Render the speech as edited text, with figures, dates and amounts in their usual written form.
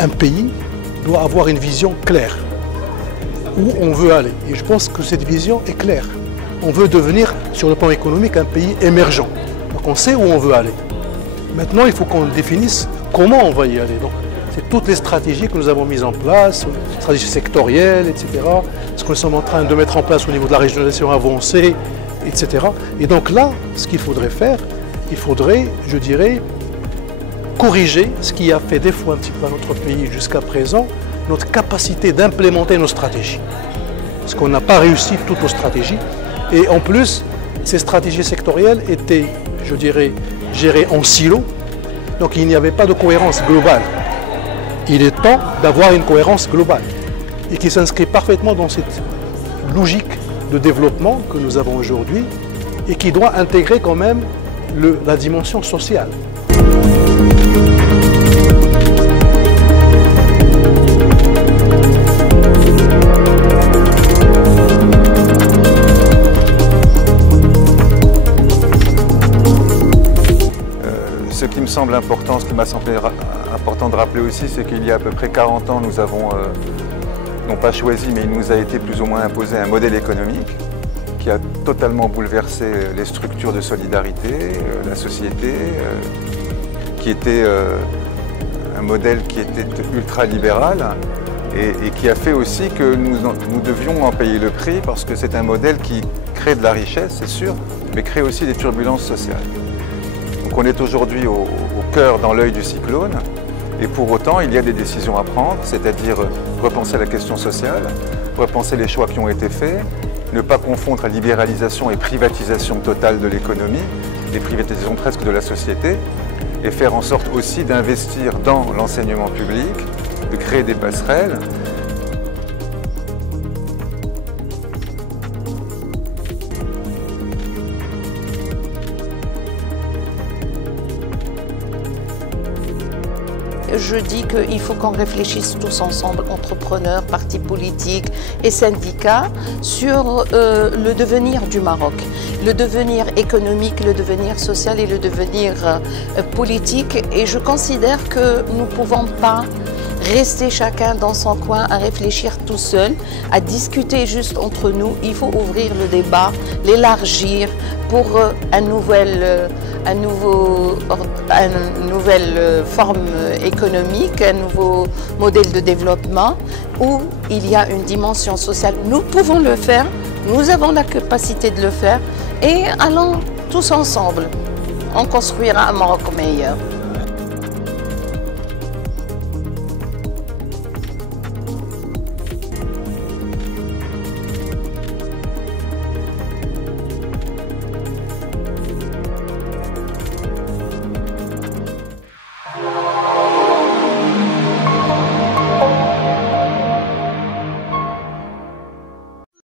Un pays doit avoir une vision claire, où on veut aller. Et je pense que cette vision est claire. On veut devenir, sur le plan économique, un pays émergent. Donc on sait où on veut aller. Maintenant, il faut qu'on définisse comment on va y aller. Donc, c'est toutes les stratégies que nous avons mises en place, stratégies sectorielles, etc. Ce que nous sommes en train de mettre en place au niveau de la régionalisation avancée, etc. Et donc là, ce qu'il faudrait faire, il faudrait, je dirais, corriger ce qui a fait défaut un petit peu à notre pays jusqu'à présent, notre capacité d'implémenter nos stratégies. Parce qu'on n'a pas réussi toutes nos stratégies. Et en plus, ces stratégies sectorielles étaient, je dirais, gérées en silo. Donc il n'y avait pas de cohérence globale. Il est temps d'avoir une cohérence globale et qui s'inscrit parfaitement dans cette logique de développement que nous avons aujourd'hui et qui doit intégrer quand même la dimension sociale. Ce qui me semble important, ce qui m'a semblé important de rappeler aussi, c'est qu'il y a à peu près 40 ans, nous avons, non pas choisi, mais il nous a été plus ou moins imposé un modèle économique qui a totalement bouleversé les structures de solidarité, la société, qui était un modèle qui était ultra-libéral et qui a fait aussi que nous devions en payer le prix parce que c'est un modèle qui crée de la richesse, c'est sûr, mais crée aussi des turbulences sociales. Donc on est aujourd'hui au cœur, dans l'œil du cyclone, et pour autant il y a des décisions à prendre, c'est-à-dire repenser la question sociale, repenser les choix qui ont été faits, ne pas confondre libéralisation et privatisation totale de l'économie, et privatisation presque de la société, et faire en sorte aussi d'investir dans l'enseignement public, de créer des passerelles. Je dis qu'il faut qu'on réfléchisse tous ensemble, entrepreneurs, partis politiques et syndicats, sur le devenir du Maroc, le devenir économique, le devenir social et le devenir politique. Et je considère que nous ne pouvons pas rester chacun dans son coin à réfléchir tout seul, à discuter juste entre nous. Il faut ouvrir le débat, l'élargir pour une nouvelle forme économique, un nouveau modèle de développement où il y a une dimension sociale. Nous pouvons le faire, nous avons la capacité de le faire et allons tous ensemble, on construira un Maroc meilleur.